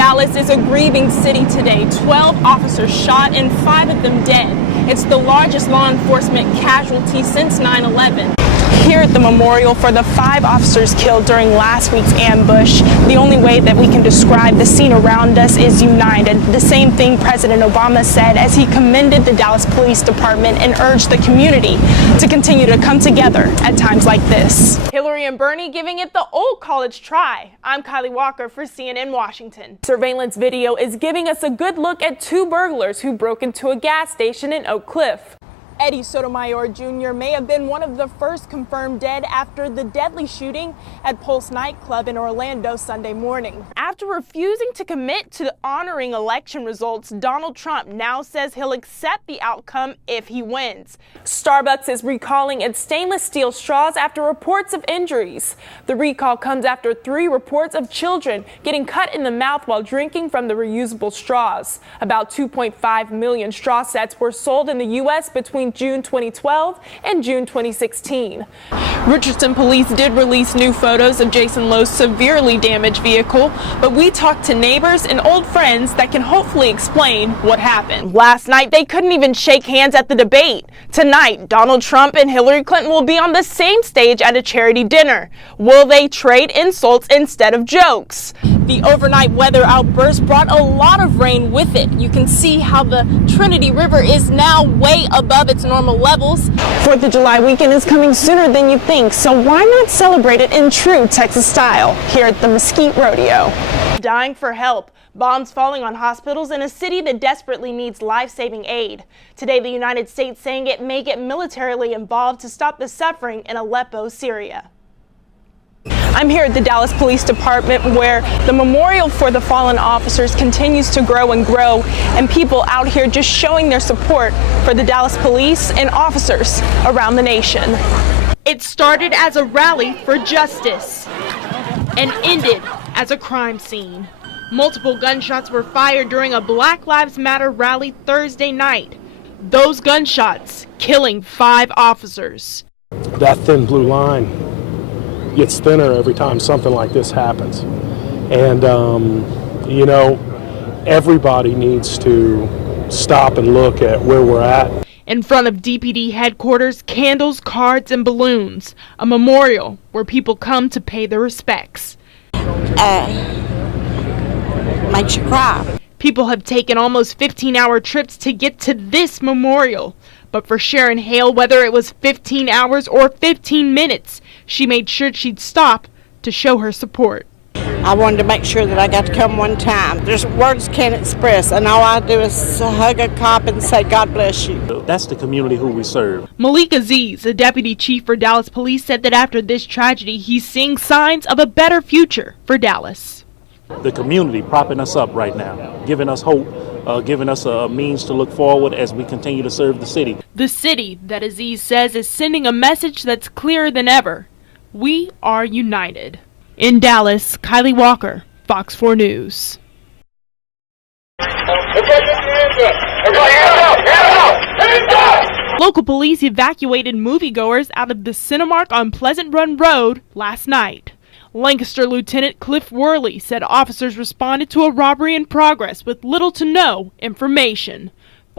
Dallas is a grieving city today. 12 officers shot and 5 of them dead. It's the largest law enforcement casualty since 9/11. Here at the memorial for the 5 officers killed during last week's ambush, the only way that we can describe the scene around us is united. The same thing President Obama said as he commended the Dallas Police Department and urged the community to continue to come together at times like this. Hillary and Bernie giving it the old college try. I'm Kylie Walker for CNN Washington. Surveillance video is giving us a good look at 2 burglars who broke into a gas station in Oak Cliff. Eddie Sotomayor Jr. may have been one of the first confirmed dead after the deadly shooting at Pulse nightclub in Orlando Sunday morning. After refusing to commit to honoring election results, Donald Trump now says he'll accept the outcome if he wins. Starbucks is recalling its stainless steel straws after reports of injuries. The recall comes after 3 reports of children getting cut in the mouth while drinking from the reusable straws. About 2.5 million straw sets were sold in the U.S. between June 2012 and June 2016. Richardson police did release new photos of Jason Lowe's severely damaged vehicle, but we talked to neighbors and old friends that can hopefully explain what happened. Last night, they couldn't even shake hands at the debate. Tonight, Donald Trump and Hillary Clinton will be on the same stage at a charity dinner. Will they trade insults instead of jokes? The overnight weather outburst brought a lot of rain with it. You can see how the Trinity River is now way above its normal levels. 4th of July weekend is coming sooner than you think, so why not celebrate it in true Texas style here at the Mesquite Rodeo? Dying for help. Bombs falling on hospitals in a city that desperately needs life-saving aid. Today, the United States saying it may get militarily involved to stop the suffering in Aleppo, Syria. I'm here at the Dallas Police Department where the memorial for the fallen officers continues to grow and grow, and people out here just showing their support for the Dallas police and officers around the nation. It started as a rally for justice and ended as a crime scene. Multiple gunshots were fired during a Black Lives Matter rally Thursday night. Those gunshots killing 5 officers. That thin blue line gets thinner every time something like this happens. And, you know, everybody needs to stop and look at where we're at. In front of DPD headquarters, candles, cards, and balloons. A memorial where people come to pay their respects. Makes you cry. People have taken almost 15-hour trips to get to this memorial. But for Sharon Hale, whether it was 15 hours or 15 minutes, she made sure she'd stop to show her support. I wanted to make sure that I got to come one time. There's words can't express, and all I do is hug a cop and say, God bless you. That's the community who we serve. Malik Aziz, a deputy chief for Dallas Police, said that after this tragedy, he's seeing signs of a better future for Dallas. The community propping us up right now, giving us hope, giving us a means to look forward as we continue to serve the city. The city that Aziz says is sending a message that's clearer than ever. We are united. In Dallas, Kylie Walker, Fox 4 News. Local police evacuated moviegoers out of the Cinemark on Pleasant Run Road last night. Lancaster Lieutenant Cliff Worley said officers responded to a robbery in progress with little to no information.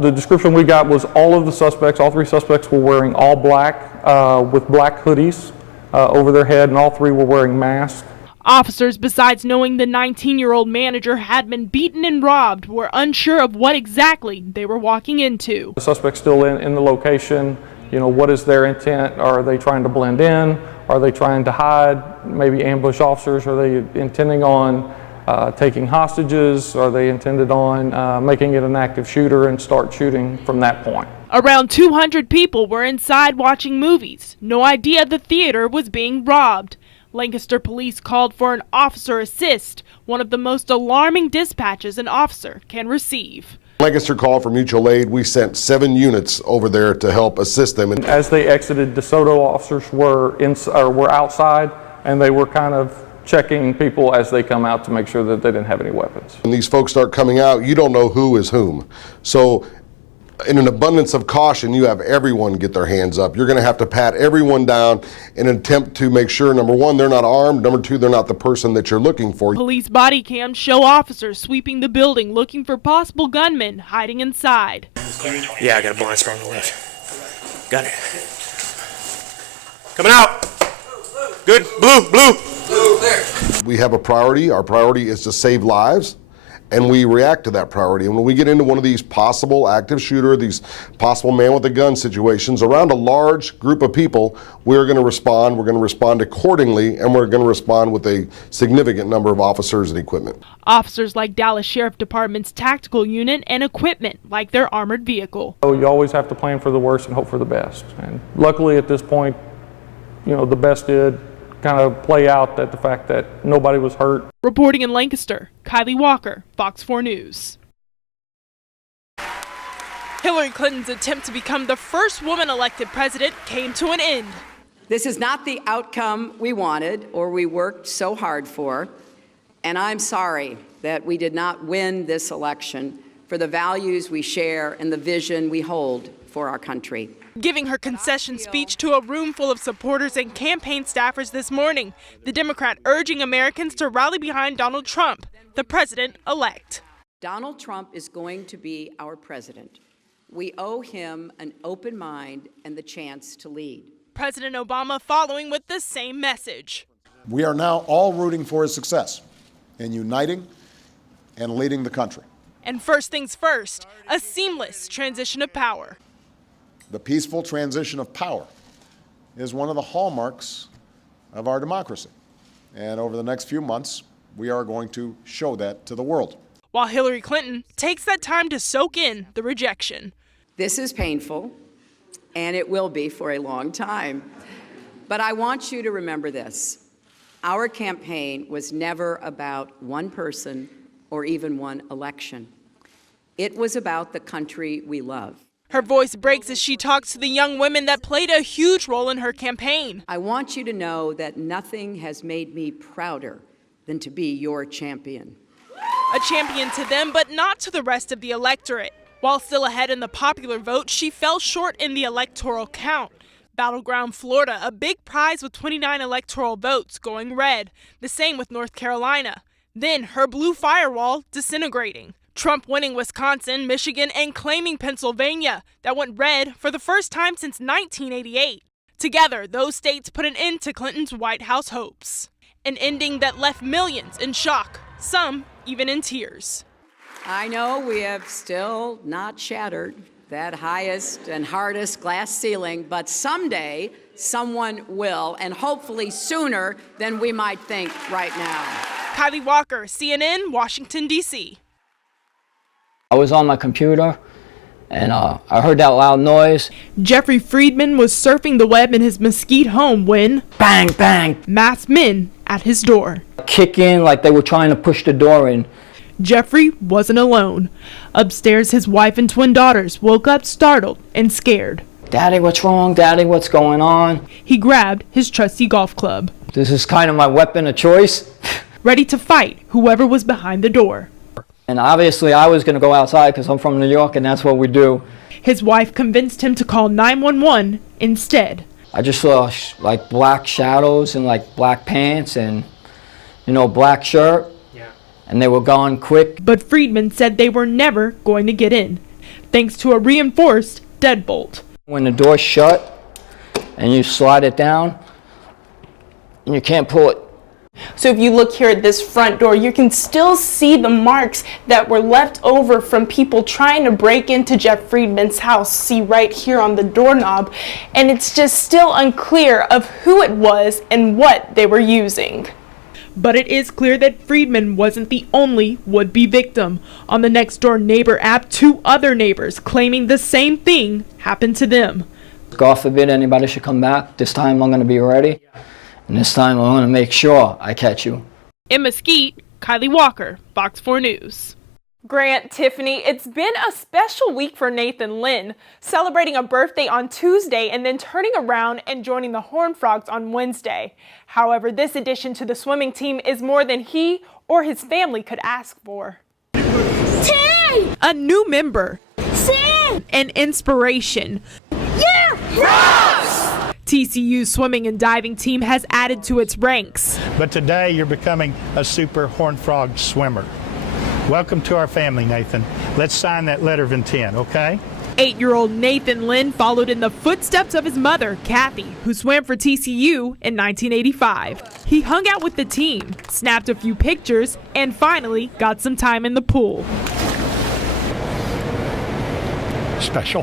The description we got was all of the suspects, all 3 suspects were wearing all black with black hoodies over their head, and all 3 were wearing masks. Officers, besides knowing the 19-year-old manager had been beaten and robbed, were unsure of what exactly they were walking into. The suspect's still in the location. You know, what is their intent? Are they trying to blend in? Are they trying to hide, maybe ambush officers? Are they intending on taking hostages? Are they intended on making it an active shooter and start shooting from that point? Around 200 people were inside watching movies. No idea the theater was being robbed. Lancaster police called for an officer assist, one of the most alarming dispatches an officer can receive. Lancaster called for mutual aid. We sent 7 units over there to help assist them. As they exited, DeSoto officers were outside, and they were kind of checking people as they come out to make sure that they didn't have any weapons. When these folks start coming out, you don't know who is whom. So in an abundance of caution, you have everyone get their hands up. You're going to have to pat everyone down in an attempt to make sure, number one, they're not armed, number two, they're not the person that you're looking for. Police body cams show officers sweeping the building looking for possible gunmen hiding inside. Yeah, I got a blind spot on the left. Got it. Coming out. Good. Blue, blue. Blue, there. We have a priority. Our priority is to save lives, and we react to that priority. And when we get into one of these possible active shooter, these possible man with a gun situations around a large group of people, we're going to respond. We're going to respond accordingly, and we're going to respond with a significant number of officers and equipment. Officers like Dallas Sheriff Department's tactical unit and equipment like their armored vehicle. So you always have to plan for the worst and hope for the best. And luckily at this point, you know, the best did kind of play out, that the fact that nobody was hurt. Reporting in Lancaster, Kylie Walker, Fox 4 News. Hillary Clinton's attempt to become the first woman elected president came to an end. This is not the outcome we wanted or we worked so hard for, and I'm sorry that we did not win this election for the values we share and the vision we hold for our country. Giving her concession speech to a room full of supporters and campaign staffers this morning, the Democrat urging Americans to rally behind Donald Trump, the president-elect. Donald Trump is going to be our president. We owe him an open mind and the chance to lead. President Obama following with the same message. We are now all rooting for his success in uniting and leading the country. And first things first, a seamless transition of power. The peaceful transition of power is one of the hallmarks of our democracy. And over the next few months, we are going to show that to the world. While Hillary Clinton takes that time to soak in the rejection. This is painful, and it will be for a long time. But I want you to remember this. Our campaign was never about one person or even one election. It was about the country we love. Her voice breaks as she talks to the young women that played a huge role in her campaign. I want you to know that nothing has made me prouder than to be your champion. A champion to them, but not to the rest of the electorate. While still ahead in the popular vote, she fell short in the electoral count. Battleground Florida, a big prize with 29 electoral votes, going red. The same with North Carolina. Then her blue firewall disintegrating. Trump winning Wisconsin, Michigan, and claiming Pennsylvania. That went red for the first time since 1988. Together, those states put an end to Clinton's White House hopes. An ending that left millions in shock, some even in tears. I know we have still not shattered that highest and hardest glass ceiling, but someday someone will, and hopefully sooner than we might think right now. Kylie Walker, CNN, Washington, D.C. I was on my computer and I heard that loud noise. Jeffrey Friedman was surfing the web in his Mesquite home when Bang, bang. masked men at his door. Kick in like they were trying to push the door in. Jeffrey wasn't alone. Upstairs, his wife and twin daughters woke up startled and scared. Daddy, what's wrong? Daddy, what's going on? He grabbed his trusty golf club. This is kind of my weapon of choice. Ready to fight whoever was behind the door. And obviously I was going to go outside because I'm from New York and that's what we do. His wife convinced him to call 911 instead. I just saw like black shadows and like black pants and, you know, black shirt. Yeah. And they were gone quick. But Friedman said they were never going to get in, thanks to a reinforced deadbolt. When the door's shut and you slide it down and you can't pull it. So if you look here at this front door, you can still see the marks that were left over from people trying to break into Jeff Friedman's house. See right here on the doorknob. And it's just still unclear of who it was and what they were using. But it is clear that Friedman wasn't the only would-be victim. On the Nextdoor Neighbor app, 2 other neighbors claiming the same thing happened to them. God forbid anybody should come back. This time I'm going to be ready. And this time I'm going to make sure I catch you. In Mesquite, Kylie Walker, Fox 4 News. Grant, Tiffany, it's been a special week for Nathan Lynn, celebrating a birthday on Tuesday and then turning around and joining the Horned Frogs on Wednesday. However, this addition to the swimming team is more than he or his family could ask for. 10! A new member. 7! and inspiration. TCU's swimming and diving team has added to its ranks. But today you're becoming a super horned frog swimmer. Welcome to our family, Nathan. Let's sign that letter of intent, okay? 8-year-old Nathan Lynn followed in the footsteps of his mother, Kathy, who swam for TCU in 1985. He hung out with the team, snapped a few pictures, and finally got some time in the pool. Special.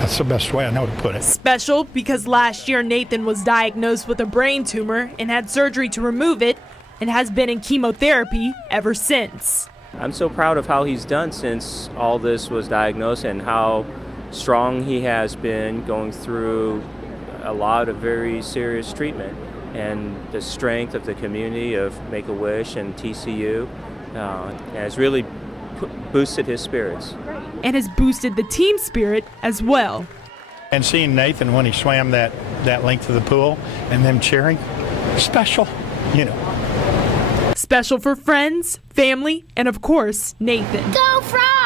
That's the best way I know to put it. Special because last year Nathan was diagnosed with a brain tumor and had surgery to remove it and has been in chemotherapy ever since. I'm so proud of how he's done since all this was diagnosed and how strong he has been going through a lot of very serious treatment, and the strength of the community of Make-A-Wish and TCU has really boosted his spirits. And has boosted the team spirit as well. And seeing Nathan when he swam that length of the pool and them cheering, special, you know. Special for friends, family, and of course, Nathan. Go Frogs!